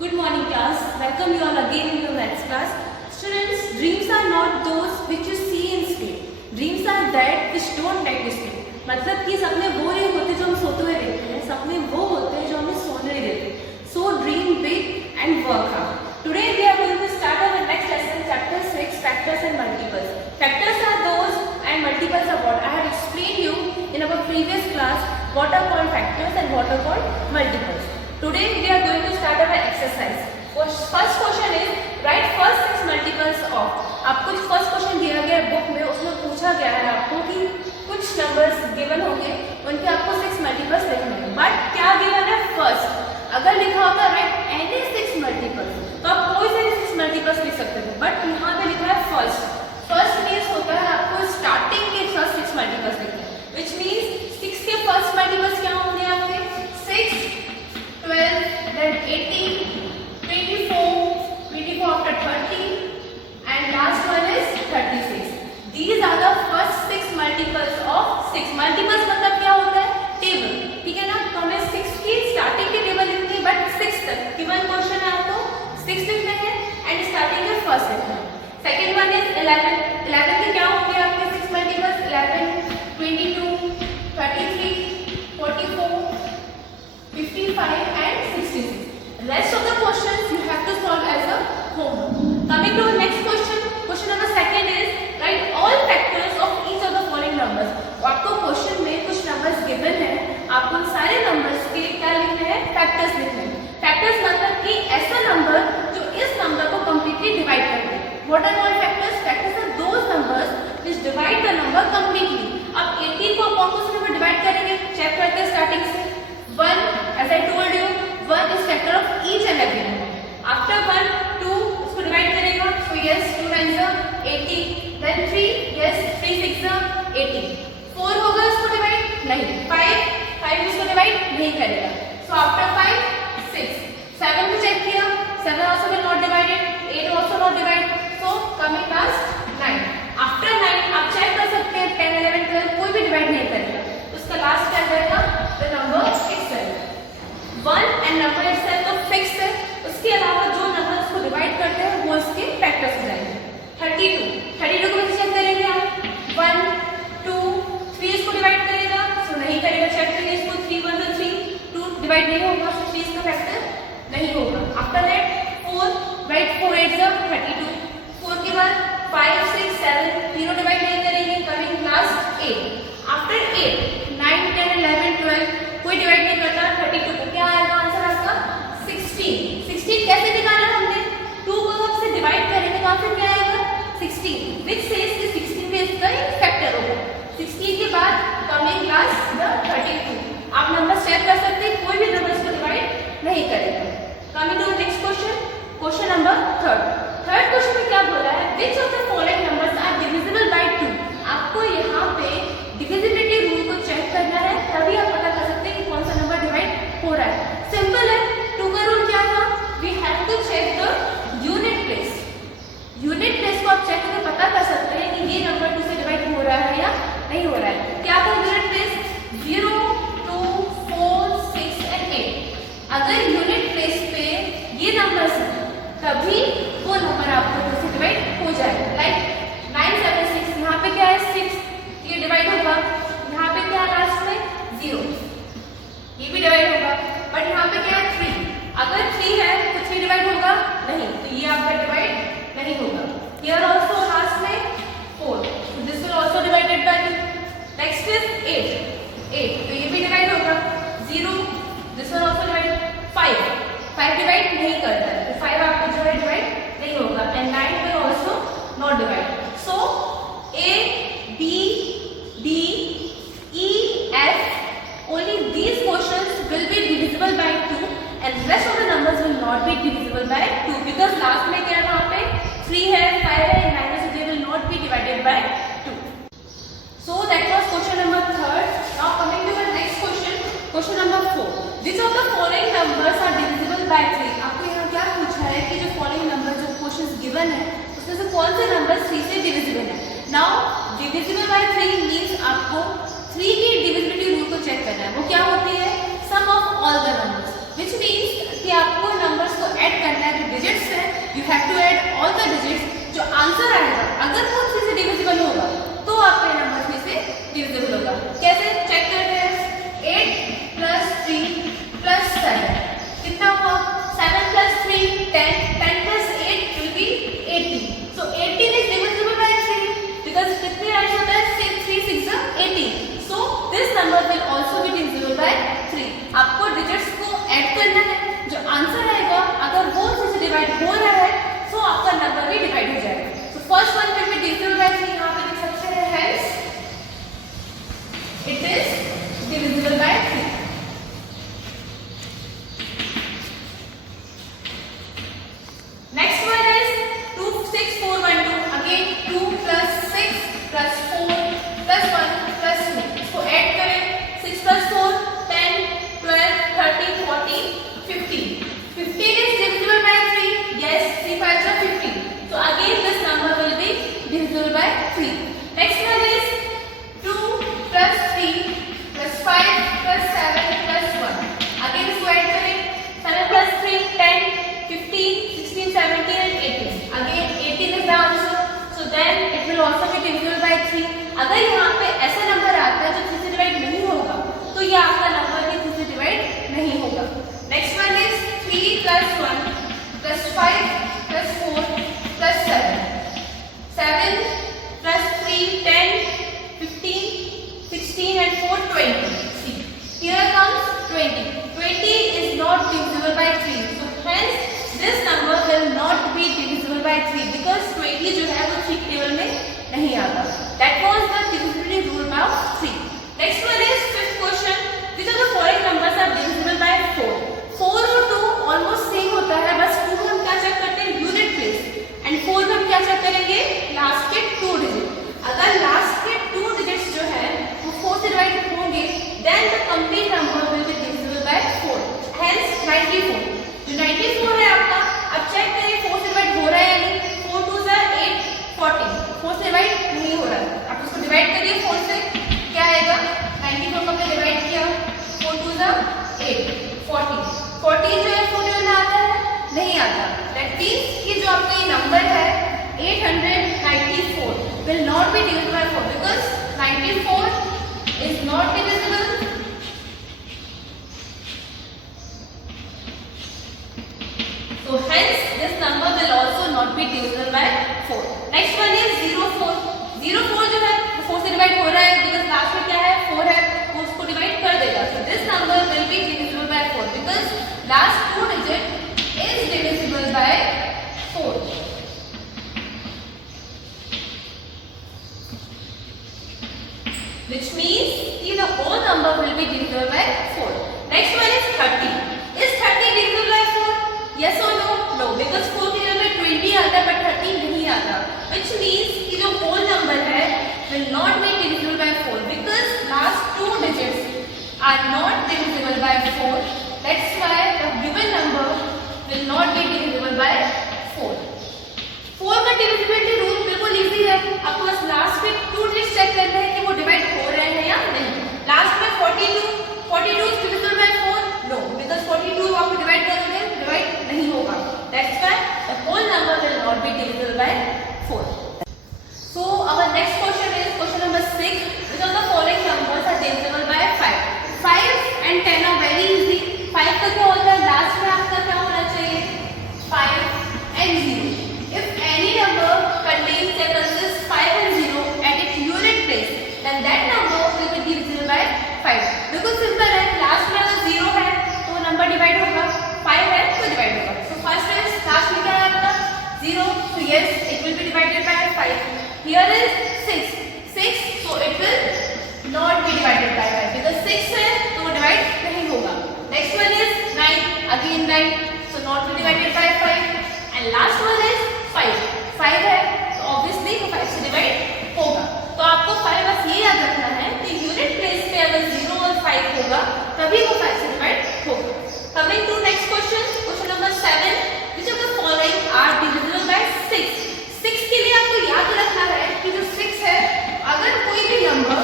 Good morning class. Welcome you all again in the maths class. Students, dreams are not those which you see in sleep. Dreams are that which don't let you sleep. मतलब कि सपने वो नहीं होते जो हम सोते हुए देखते हैं, सपने वो होते हैं जो हमें सोने नहीं देते. So dream big and work hard. Today we are going to start our next lesson, chapter 6, factors and multiples. Factors are those and multiples are what? I have explained you in our previous class what are called factors and what are called multiples. Today we are going to start our exercise. First question is write first 6 multiples of. आपको जो first question दिया गया है book में, उसमें पूछा गया है आपको कि कुछ नंबर्स गिवन होंगे, उनके आपको 6 मल्टीपल्स लिखने हैं. बट क्या गिवन है? फर्स्ट. अगर लिखा होता राइट एनी 6 मल्टीपल्स तो आप कोई से भी 6 मल्टीपल्स लिख सकते थे, बट यहाँ पे लिखा है फर्स्ट. फर्स्ट मीन्स होता है आपको स्टार्टिंग के फर्स्ट 6 मल्टीपल्स लिखने हैं, विच मीन्स 6 के फर्स्ट मल्टीपल्स क्या होंगे आपके? 6, 12, then 18, 24 after 30, and last one is 36. These are the first 6 multiples of 6. Multiples मतलब क्या होता है? टेबल. ठीक है ना? तो हमें 6 की स्टार्टिंग की टेबल लिखनी है, बट 6 तक गिवन क्वेश्चन है आपको 6 लिखने हैं एंड स्टार्टिंग के फर्स्ट लिखना है. Second one is 11. 11 के क्या होंगे आपके 6 multiples? 11, 22, 33, 44, 55 and 66. Rest of the questions you have to solve as a homework. Coming to the next question. Question number second is write all factors of each of the following numbers. आपको question में कुछ numbers given है, आपको उन सारे numbers के क्या लिखने हैं? फैक्टर्स लिखने हैं. फैक्टर्स मतलब कि ऐसा नंबर जो इस नंबर को कंप्लीटली डिवाइड कर दे. What are called factors? Factors are those numbers which divide the number completely. अब 18 को कौन कौन से नंबर डिवाइड करेंगे? चेक करते हैं स्टार्टिंग से. 1, as I told you, 1 is factor of each and every number. After 1, 2 इसको डिवाइड करेगा, so yes 2 times 80, then 3, yes 3 6 80. 4 होगा इसको डिवाइड? नहीं. 5 इसको डिवाइड नहीं करेगा, so after 5, 6. 7 को चेक किया, 7 also will not divided, 8 also not divided, so coming last 9. After 9 आप चेक कर सकते हैं 10, 11, 12 कोई भी डिवाइड नहीं करेगा, उसका लास्ट क्या रहेगा? The number itself. 1 and number itself तो फिक्स है, उसके अलावा जो नंबर उसको डिवाइड करते हैं वो इसके फैक्टर्स हो जाएंगे. 32 को चेक करेंगे आप. 1, 2, 3 इसको डिवाइड करेगा, सो नहीं करेगा. चेक करिए इसको. 3 1 3, 2 डिवाइड नहीं होगा, सो 3 इसका फैक्टर नहीं होगा. After that 4, right 4 8 32. 4 के बाद 5 6 7 तीनों डिवाइड नहीं करेंगे. Coming last 8. आफ्टर 8 9 10 11 12 कोई डिवाइड नहीं करता. 32 को क्या आएगा आंसर आपका? 16 कैसे निकाला हमने? 2 को सबसे डिवाइड करेंगे तो आंसर क्या आएगा? 16, which says कि 16 में इसका फैक्टर होगा. 16 के बाद कमिंग लास्ट द 32. आप नंबर चेक कर सकते हैं, कोई भी नंबर इसको डिवाइड नहीं करेगा. Coming to next question. Question number third question में क्या बोला है? which of the following numbers are divisible by 2. आपको यहाँ पे डिविजिबिलिटी रूल को चेक करना है, तभी आप पता कर सकते हैं कि कौन सा नंबर डिवाइड हो रहा है. सिंपल है. 2 का रूल क्या था? We have to check the unit place. Unit place को आप चेक करके पता कर सकते हैं कि ये नंबर 2 से डिवाइड हो रहा है या नहीं हो रहा है. क्या था यूनिट प्लेस? 0, 2, 4, 6 and 8. अगर यूनिट प्लेस पे ये नंबर है तभी वो नंबर आपको 2 से डिवाइड हो जाएगा. लाइक 9 7 6, यहाँ पे क्या है? 6, ये डिवाइड होगा. यहाँ पे क्या है लास्ट में? 0, ये भी डिवाइड होगा. बट यहाँ पे क्या है? 3. अगर 3 है तो 3 डिवाइड होगा नहीं, तो ये आपका डिवाइड नहीं होगा. हियर आल्सो लास्ट में 4, this will also divided by 2. Next is 8, तो ये भी डिवाइड होगा. 0, this will also divide. 5 divide नहीं करता है, तो 5 आपको जो है डिवाइड नहीं होगा. And 9 will also not divide. So A, B, D, E, F, only these portions will be divisible by 2 and rest of the numbers will not be divisible by 2 because last में क्या है? वहाँ पे 3 है, 5 है, 9 है, so they will not be divided by 2. So that was question number 3rd. Now coming to the next question. Question number 4. Which of the following numbers are divisible by 3? आपको यहाँ क्या पूछा है कि जो following numbers जो questions given है उसमें से कौन से numbers 3 से divisible है? Now divisible by 3 means आपको 3 की divisibility rule को चेक करना है. वो क्या होती है? Sum of all the numbers, which means कि आपको numbers को add you have to add all the digits. जो आंसर आएगा अगर वो 3 से डिविजिबल होगा तो आपका नंबर 3 से डिविजिबल होगा। कैसे चेक करते हैं? 8 + 3 + 7 कितना हुआ? 7 + 3 10, 10 + 8 will be 18. So 18 is divisible by 3 because कितने टाइम्स होता है? 3 6 18. So this number will also be divisible by 3. आपको डिजिट्स को ऐड करना है। जो आंसर आएगा अगर वो 3 से डिवाइड हो रहा है तो आपका नंबर भी डिवाइड हो जाएगा। So first one will be divisible by 3. यहाँ पे लिख सकते हैं hence it is divisible by 3. Next one is 2 6 4 1 2. Again 2 + 6 + 4 + 1 + 2. इसको ऐड करें। 6 + 4 10 12 13 14 15. 15 is divisible by 3. Yes, 3 5 are 15. So again this number will be divisible by 3. Next one is 2 + 3 + 5 + 7 + 1. Again इसको add करें। 7 + 3 10 15 16 17 and 18. Again 18 is the answer. So then it will also be divisible by 3. अगर यहाँ पे ऐसा number आता है जो 3 से डिवाइड नहीं होगा तो ये आपका नंबर भी 3 से डिवाइड नहीं होगा। Next one is 3 + 1 + 5 + 4 + 7. 7 + 3 10 15 16 and 4 20. See, here comes 20. 20 is not divisible by 3. So hence this number will not be divisible by 3 because 20 जो है वो 3 टेबल में नहीं आता। That was the divisibility rule of 3. Next one is fifth question. Which of the following numbers are divisible by 4? 4 और 2 almost same होता है, बस 2 में हम क्या चेक करते हैं? Unit place. एंड 4 में हम क्या चेक करेंगे? लास्ट के 2 डिजिट। अगर लास्ट के 2 डिजिट्स जो है वो 4 से डिवाइड होंगे then the complete number will be divisible by 4. Hence 94. जो 94 है आपका, अब चेक करिए 4 से डिवाइड हो रहा है या नहीं? 4 2 8 14. 4 से डिवाइड नहीं हो रहा है। आप उसको डिवाइड करिए 4 से, क्या आएगा? 94 को हमने डिवाइड किया, 4 2 8 14. 14 जो है 4 में आता है? नहीं आता। दैट मींस कि जो आपका ये नंबर है 894 will not be divisible by 4 because 94 is not divisible. So hence this number will also not be divisible by 4. Next one is 04. 04 जो है 4 से डिवाइड हो रहा है because लास्ट में क्या है? 4 है, वो उसको डिवाइड कर देगा। So this number will be divisible by 4 because last 2 digit is divisible by 4. Which means the whole number will be divisible by 4. Next one is 30. Is 30 divisible by 4? Yes or no? No, because 4 के जगह में 20 आता है but 30 नहीं आता। Which means कि जो whole number है will not be divisible by 4 because last 2 digits are not divisible by 4. That's why the given number will not be divisible by 4. 4 का divisibility rule बिल्कुल इजी है। आपको बस लास्ट में 2 डिजिट्स चेक करना है कि वो डिवाइड हो रहे हैं या नहीं। लास्ट में 42 is divisible by 4? No, because 42 आप डिवाइड करोगे डिवाइड नहीं होगा। That's why the whole number will not be divisible by 4. So our next question is question number 6. Which of the following numbers are divisible by 5? 5 and 10 are very easy. 5 का क्या होता है? Last में आपका क्या होना चाहिए? 5 and 0. If any number contains or consists 5 and 0 at its unit place, then that number will be divisible by 5. बिल्कुल सिंपल है। लास्ट में अगर 0 है तो नंबर डिवाइड होगा, 5 है तो डिवाइड होगा। So first is लास्ट में क्या है आपका? 0. So yes, it will be divided by 5. Here is 6. 6, so it will not be divided by 5 because 6 है तो वो डिवाइड नहीं होगा। Next one is 9. Again 9, so not be divided by 5. And last one is 5. 5 है तो obviously वो 5 से divide होगा। तो आपको 5 बस ये याद रखना है कि यूनिट प्लेस पे अगर 0 और 5 होगा तभी वो 5 से डिवाइड होगा। Coming to next question, question number 7. Which of the following are divisible by 6? 6 के लिए आपको याद रखना है कि जो 6 है अगर कोई भी नंबर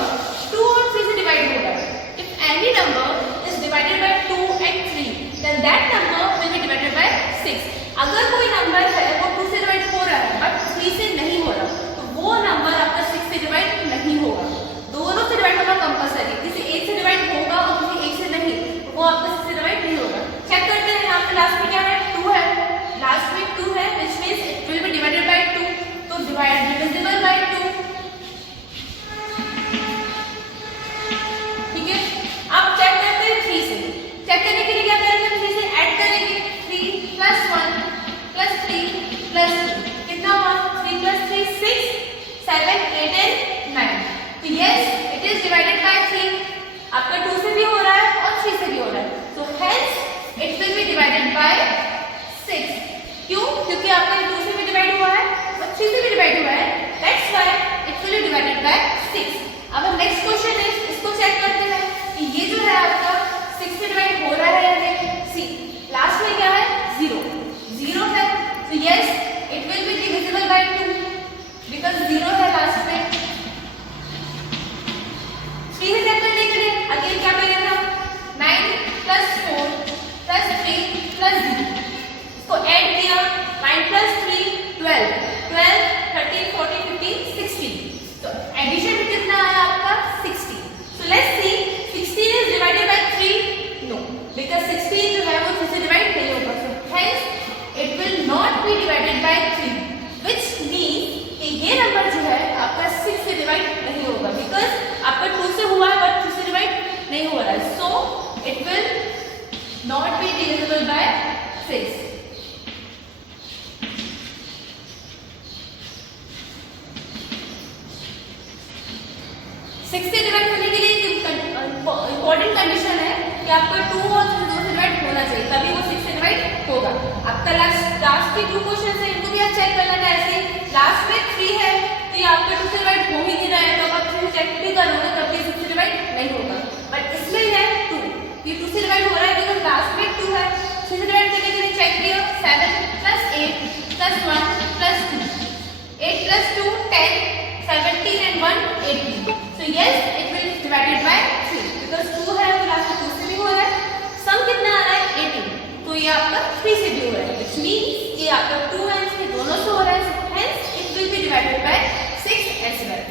2 और 3 से डिवाइड हो रहा है, if any number is divided by 2 and 3, then that number will be divided by 6. अगर कोई नंबर है वो divisible by 2. ठीक है, अब चेक करते हैं 3 से। चेक करने के लिए क्या करेंगे, 3 से ऐड करेंगे, 3 + 1 + 3 + 2 कितना हुआ, 3 + 3 6 7 8 and 9। तो yes it is divided by 3। आपका 2 से भी हो रहा है और 3 से भी हो रहा है, so hence it will be divided by 6। क्यों, क्योंकि आपका 2 से भी डिवाइड हुआ है और 3 से भी डिवाइड हुआ है, that's why it will be divided by 6। अब नेक्स्ट क्वेश्चन है, इसको चेक करते हैं कि ये जो है आपका 6 से डिवाइड हो रहा है या नहीं। सी लास्ट में क्या है, 0 0 है, so yes it will be divisible by 2 because 0 है लास्ट में। 3 से चेक करने के लिए अगेन क्या करेंगे, 9 + 4 + 3 + 0 इसको ऐड किया, 9 + 3 12 12 13 14 15 16। तो एडिशन में कितना आया आपका 60। So let's see 16 is divided by 3, no because 16 जो है वो 3 से डिवाइड नहीं होगा, so hence it will not be divided by 3 which means कि ये नंबर जो है आपका 6 से डिवाइड नहीं होगा बिकॉज़ आपका 2 से हुआ है बट 3 से डिवाइड नहीं हो रहा है, so it will not B divisible bye 6। Six से डिवाइड होने के लिए इंपॉर्टेंट कंडीशन है कि आपका 2 और 2 से डिवाइड होना चाहिए, तभी वो 6 से डिवाइड होगा। आपका लास्ट के 2 क्वेश्चन है, इनको भी आप चेक कर लेना। ऐसे लास्ट में 3 है तो ये आपका 2 से डिवाइड हो ही नहीं रहा है, तो आप 3 चेक भी करोगे तब भी 6 से डिवाइड नहीं होगा। बट इसमें है 2, ये 2 से डिवाइड हो रहा है बिकॉज़ लास्ट में 2 है। 6 से डिवाइड करने के लिए चेक किया, 7 + 8 + 1 + 2 8 + 2 10 17 and 1 18। So yes it will be divided by 3 because 2 है तो लास्ट में 2 से भी हो रहा है, सम कितना आ रहा है 18, तो ये आपका 3 से भी हो रहा है which means ये आपका 2 and 3 दोनों से हो रहा है, hence it will be divided by 6 as well।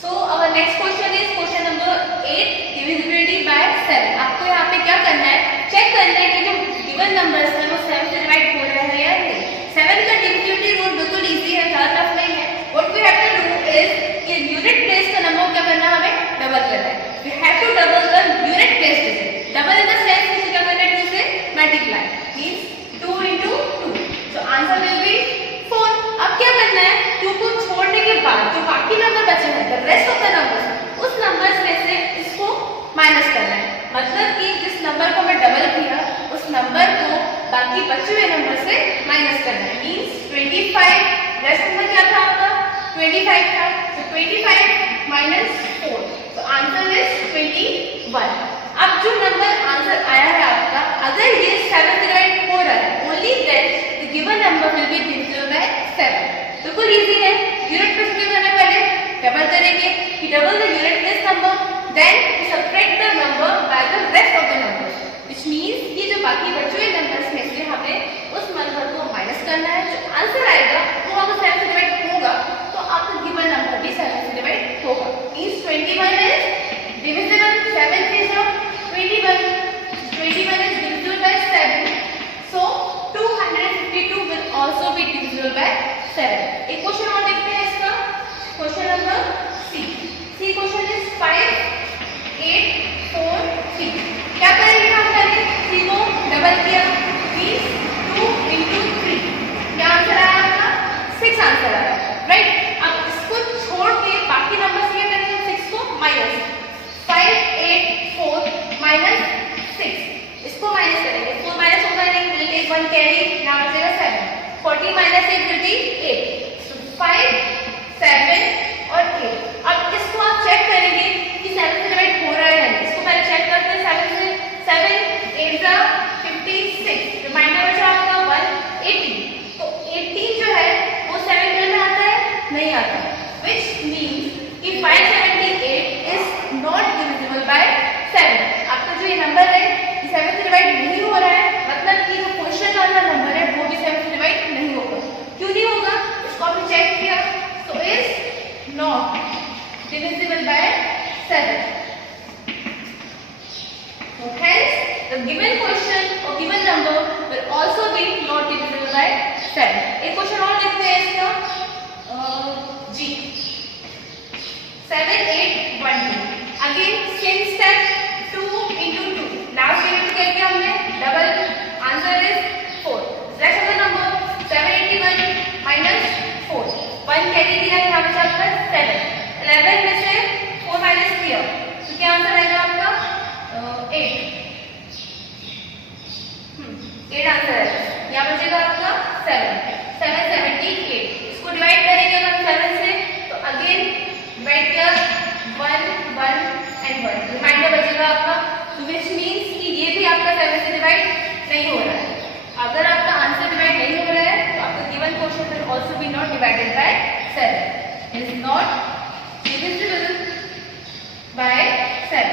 So our next question is question number 8, divisibility by 7। आपको यहाँ पे क्या करना है, चेक करना है कि जो गिवन नंबर्स हैं वो 7 से डिवाइड हो रहे हैं या नहीं। 7 का डिविजिबिलिटी रूल बिल्कुल इजी है, ज़्यादा टफ नहीं है। What we have to do is कि यूनिट प्लेस का नंबर क्या करना है, हमें डबल करना है। We have to double the unit place digit। Double in the sense कि क्या करना है, 2 से multiply means 2 × 2, so answer will be 4। अब क्या करना है, 2 को छोड़ने के बाद जो बाकी नंबर बचे हैं, the rest of the numbers, उस नंबर्स में से इसको माइनस करना है। मतलब कि जिस नंबर को मैं डबल किया उस नंबर को बाकी बचे हुए नंबर से माइनस करना है मींस 25। रेस्ट नंबर क्या था आपका, 25 था, तो 25 - 4, तो आंसर इज 21। अब जो नंबर आंसर आया है आपका, अगर ये 7 से डिवाइड हो रहा है, only then the given number will be divisible by 7। बिल्कुल इजी है। यूनिट प्लेस क्या करना है, पहले डबल करेंगे कि double the unit place number, then subtract the number by the rest of the numbers which means ये जो बाकी बचे हुए नंबर्स में से हमें उस नंबर को माइनस करना है। जो आंसर आएगा वो अगर 7 से डिवाइड होगा तो आपका गिवन नंबर भी 7 से डिवाइड होगा means 21 is divisible, 7 is 21, 21 is divisible by 7, so 252 will also be divisible by 7। एक क्वेश्चन और देखते हैं इसका, question number C question is 5 8 4 3। क्या करेंगे हम, पहले 3 को डबल किया मींस 2 × 3, क्या आंसर आया आपका 6 आंसर आया, राइट। अब इसको छोड़ के बाकी नंबर्स क्या करेंगे, 6 को माइनस 5 8 4 - 6, इसको माइनस करेंगे, 4 माइनस होगा नहीं, विल टेक 1 कैरी, यहाँ बचेगा 7, 40 - 8 विल बी 8, so 5 7 और 8। अब इसको आप चेक करेंगे कि 7 से डिवाइड हो रहा है या नहीं। इसको पहले चेक करते हैं, 7 से 7 8 जा 56, रिमाइंडर बचा आपका 180, तो 18 जो है वो 7 में आता है, नहीं आता, which means कि 578 is not divisible by 7। आपका जो ये नंबर है ये 7 से डिवाइड नहीं हो रहा है, मतलब कि जो क्वेश्चन वाला नंबर है वो भी 7 से डिवाइड नहीं होगा। क्यों नहीं होगा, इसको आपने चेक किया, तो is not divisible by 7। So hence the given question or given number will also be not divisible by 7। एक क्वेश्चन और देखते हैं इसका, G. 7, 8, 1, 2. Again same step, 2 into 2. Last division क्या किया हमने? Double. Answer is 4. Rest of the number 781 minus 4. 1 carry दिया यहाँ बचा आपका 7. 11 में से 4 minus किया तो क्या आंसर आएगा आपका? 8. 8 आंसर है. यहाँ बचेगा आपका 7. 778. इसको डिवाइड करेंगे अगर 7 से तो अगेन डिवाइड किया 1 1 and 1. रिमाइंडर बचेगा आपका. तो विच मीन्स कि ये भी आपका 7 से डिवाइड नहीं हो रहा है. अगर आपका आंसर डिवाइड नहीं हो रहा है तो आपका given question will also B not divided by 7. Is not divisible by 7.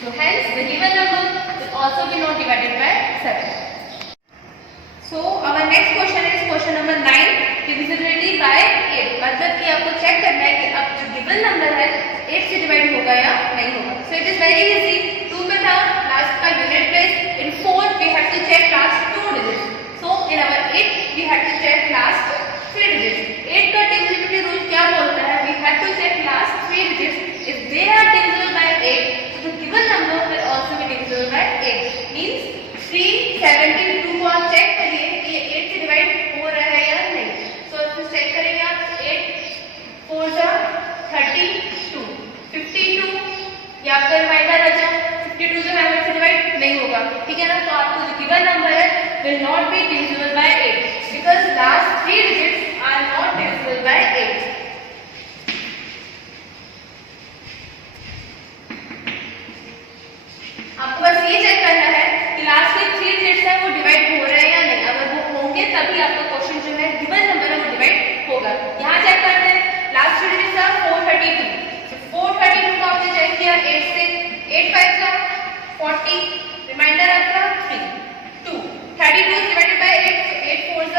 So hence the given number will also be not divided by 7. So our next question is question number 9, divisibility by 8. मतलब कि आपको check करना है कि अब जो given number है 8 से डिवाइड होगा या नहीं होगा. So it is very easy. 2 में था लास्ट का unit place. In 4 we have to check last 2 digits. So in our 8 we have to check last 3 digits. 8 का divisibility rule क्या बोलता है? We have to check last 3 digits. If they are divisible by 8, so the given number will also be divisible by 8. Means 3, 17, 2 को आप check करिए कि ये 8 से डिवाइड हो रहा है या नहीं. So इसको चेक करेंगे आप. 8 4 जा 32, 52 ये आपका रिमाइंडर बचा. 52 जो है 8 से डिवाइड नहीं होगा. ठीक है ना. तो आपको जो गिवन नंबर है will not be divisible by 8 because last 3 digits are not divisible by 8. आपको बस ये चेक करना है कि लास्ट के 3 डिजिट्स है वो डिवाइड हो रहे हैं या नहीं. अगर वो होंगे तभी आपका क्वेश्चन जो है गिवन नंबर है वो डिवाइड होगा. यहाँ चेक करते हैं. लास्ट 3 डिजिट्स है 432. तो 432 को आपने चेक किया 8 से. 8 5 का 40. रिमाइंडर आपका 3 2. 32 is divided by 8. 8 4 is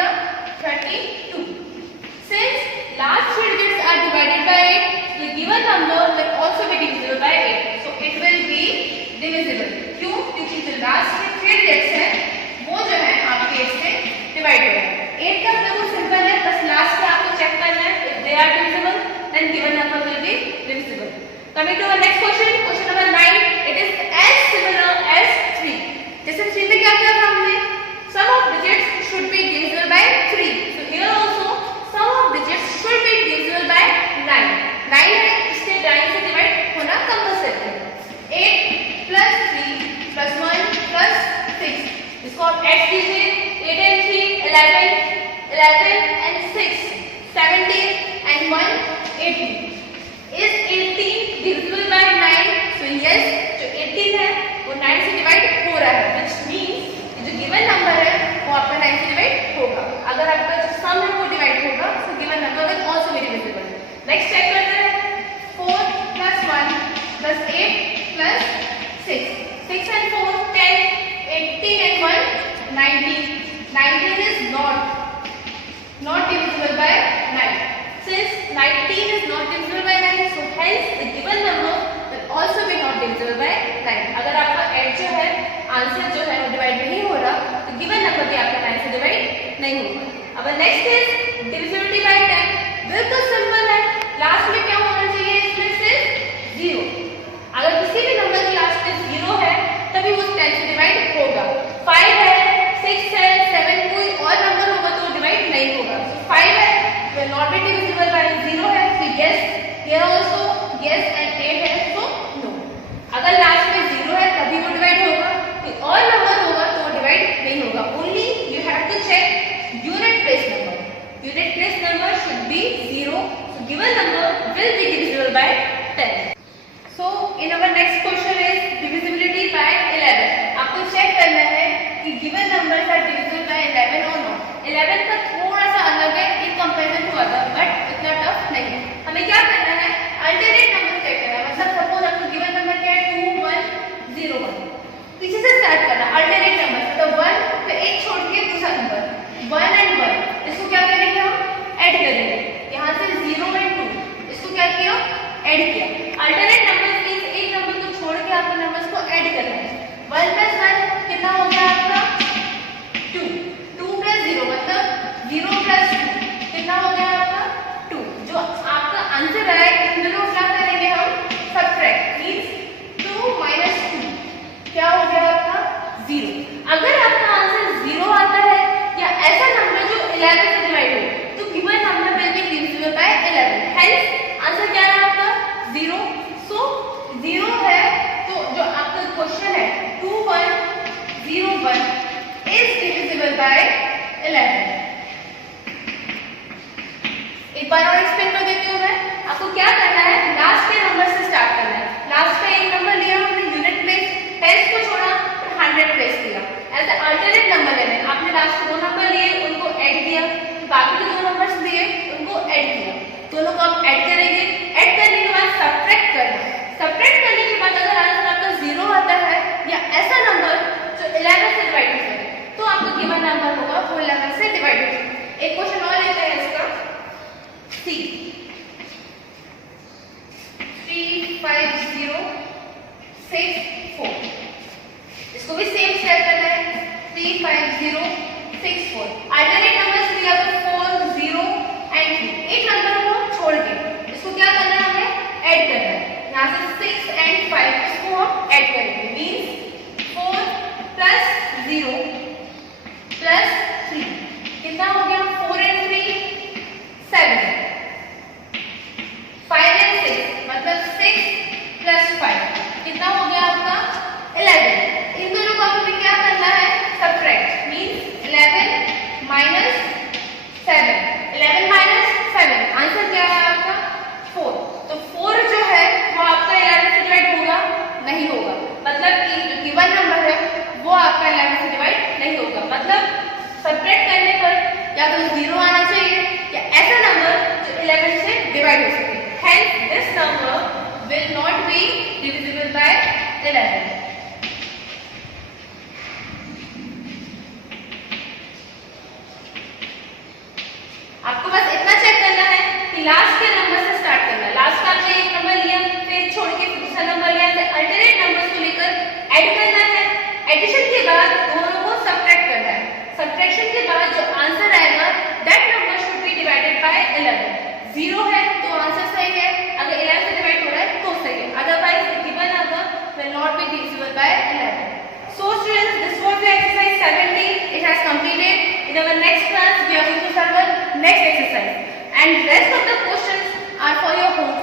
32. Since last 3 digits are divided by 8, the given number will also be divisible by 8. So it will be divisible. क्यों? क्योंकि जो लास्ट के 3 digits है वो जो है आपके 8 से डिवाइड हो रहा है. 8 का बिल्कुल सिंपल है. बस लास्ट का आपको चेक करना है. If they are divisible, then given number will be divisible. Coming to our next question, question number 9. It is as similar as 3. जैसे 3 में क्या किया था हमने? Sum of digits should be divisible by 3. So here also sum of digits should be divisible by 9. 9 है इससे 9 से divide होना कंपल्सरी है. 8 plus 3 plus 1 plus 6. इसको आप ऐड कीजिए. 8 and 3 11 11 and 6 17 and 1 18. Is 18 divisible by 9? So yes, जो 18 है वो 9 से डिवाइड हो रहा है. Which means जो गिवन नंबर है वो आपका 9 से डिवाइड होगा. अगर आपका जो सम है वो डिवाइड होगा so given number will also be divisible. Next check करते हैं. 4 plus 1 plus 8 plus 6. 6 and 4 10. 18 and 1 19. 19 is not divisible by 9. Since 19 is not divisible by 9, so hence the given number will also be not divisible by 9. अगर आपका 8 जो है answer जो है वो divide नहीं हो रहा तो गिवन नंबर भी आपका 9 से डिवाइड नहीं होगा. अब नेक्स्ट इज डिविजिबिलिटी बाय 10. बिल्कुल सिंपल है. लास्ट में क्या होना चाहिए? इसमें सिर्फ 0. अगर किसी भी नंबर की लास्ट में 0 है तभी वो 10 से डिवाइड होगा. 5 है 6 है 7 कोई और नंबर होगा तो डिवाइड नहीं होगा. So 5 है will not be divisible by 0 है. So yes, here also yes and 8 है so no. अगर लास्ट में 0 है तभी वो डिवाइड होगा. कोई और नंबर होगा तो वो डिवाइड नहीं होगा. Only you have to check unit place number. Unit place number should be 0. So given number will be divisible by 10. So in our next question is divisibility by 11. आपको check करना है कि given numbers are divisible by 11 or not. 11 का थोड़ा सा अलग है in comparison to other but इतना टफ नहीं है. हमें क्या करना है? अल्टरनेट नंबर चेक करना है. मतलब सपोज आपको गिवन नंबर क्या है 2 1 0 1. पीछे से स्टार्ट करना. अल्टरनेट नंबर मतलब 1 फिर एक छोड़ के दूसरा नंबर 1 and 1. इसको क्या करेंगे हम? ऐड करेंगे. यहाँ से 0 and 2 इसको क्या किया? ऐड किया. अल्टरनेट नंबर्स मींस एक नंबर को छोड़ के आपको नंबर्स को ऐड करना है. 1 plus 1 कितना हो गया आपका? 2. 2 plus 0 मतलब 0 plus 2 कितना हो गया? 11 से डिवाइड हो तो given number will be divisible bye 11. Hence answer क्या है आपका 0. सो 0 है तो जो आपका क्वेश्चन है 2101 इज डिविजिबल बाय 11. एक बार और एक्सप्लेन कर देती हूँ मैं. आपको क्या करना है, लास्ट के नंबर से स्टार्ट करना है. लास्ट का एक नंबर लिया हमने यूनिट प्लेस, टेंस को छोड़ा फिर 100 प्लेस किया. ऐसे अल्टरनेट नंबर लेने. आपने लास्ट के 2 नंबर लिए उनको ऐड किया, बाकी के 2 नंबर्स लिए उनको ऐड किया. दोनों को आप ऐड करेंगे. ऐड करने के बाद सब्ट्रैक्ट करना. सब्ट्रैक्ट करने के बाद अगर आंसर आपका 0 आता है या ऐसा नंबर जो 11 से डिवाइड हो जाए तो आपका गिवन नंबर होगा वो 11 से डिवाइड हो जाए. एक क्वेश्चन और लेते हैं इसका. C 35064. इसको भी सेम स्टेप करना है. 35064 अल्टरनेट नंबर्स लिया तो 4 0 एंड 3. एक नंबर को छोड़ के इसको क्या करना है, हमें ऐड करना है. यहाँ से 6 एंड 5 इसको हम ऐड करेंगे. मींस 4 प्लस 0 प्लस 3 कितना हो गया, 4 एंड 3 7. 5 एंड 6 मतलब 6 प्लस 5 कितना हो गया आपका 11. इन दोनों को आपको क्या करना है, subtract. Means 11 minus 7. 11 minus 7 answer क्या है आपका 4. तो 4 जो है वो आपका 11 से डिवाइड होगा नहीं होगा. मतलब कि जो गिवन नंबर है वो आपका 11 से डिवाइड नहीं होगा. मतलब सब्ट्रैक्ट करने पर या तो 0 आना चाहिए या ऐसा नंबर जो 11 से डिवाइड हो सके. Hence, this number will not be divisible by 11. आपको बस इतना चेक करना है कि लास्ट के नंबर से स्टार्ट करना है. लास्ट का आपने एक नंबर लिया फिर छोड़ के दूसरा नंबर लिया, फिर अल्टरनेट नंबर्स को लेकर ऐड करना है. एडिशन के बाद दोनों को सब्ट्रैक्ट करना है. सब्ट्रैक्शन के बाद जो आंसर आएगा that number should be divided bye 11. 0 है तो आंसर सही है, अगर 11 से डिवाइड हो रहा है तो सही है, otherwise given number will not be divisible by 11. So students, this was the exercise 17. It has completed. In our next class we are going to solve the next exercise and rest of the questions are for your homework.